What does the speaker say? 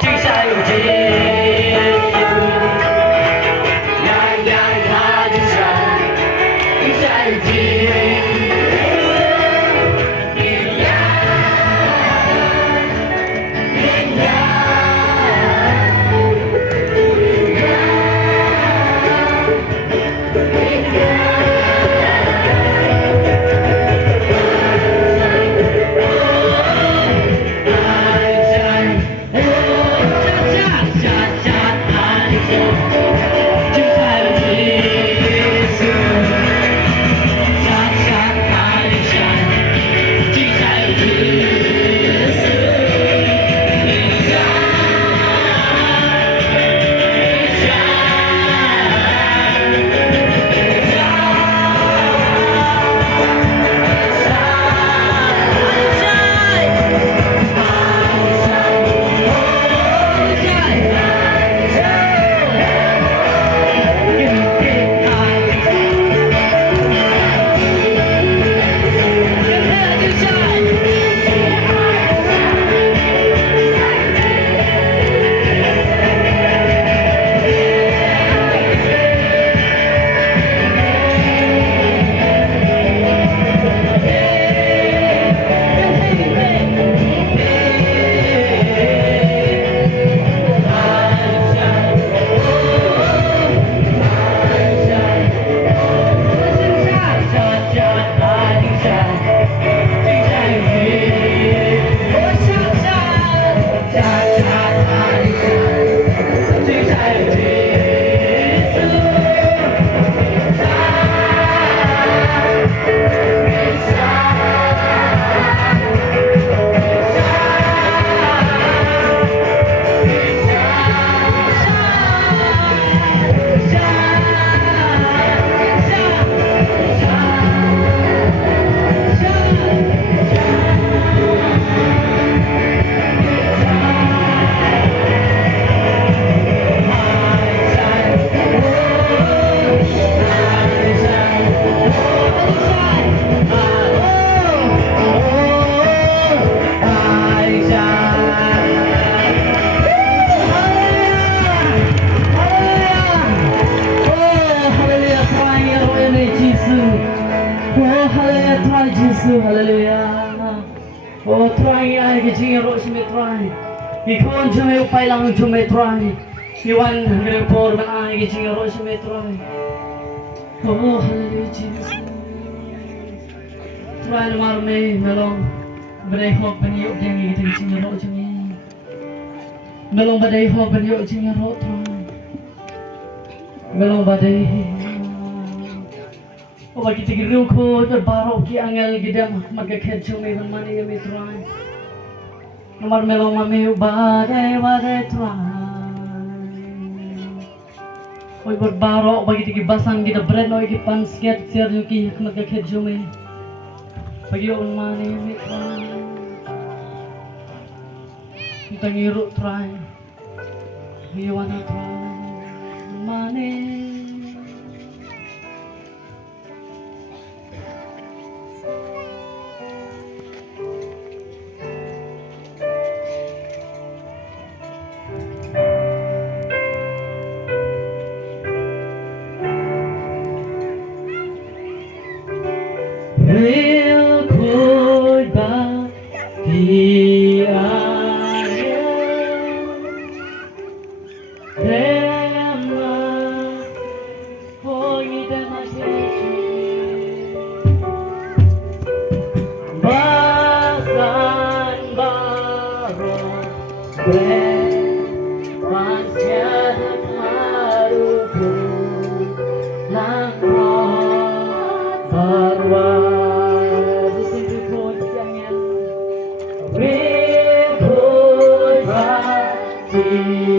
精彩的结束。Oh hallelujah try Jesus hallelujah Oh try ai cái gì rồi xin try Thì con cho mày phải làm cho mày try Thì one người por mà ai cái gì rồi xin try Oh hallelujah Jesus Try nó mà mày melong Bade hop bên yêu yang gì thì xin rồi cho mày Melong bade hop bên yêu xin rồi try Melong bade Oh bagi tiga ruko terbaru ki angel gidam maga kecil me mani me try nomor melong mami bade try oi berbaro bagi tiga basang kita bread oi ki pan sket siar yuki maga kecil me bagi on mani me try kita ngiru try you wanna try mani Real good but the Real good,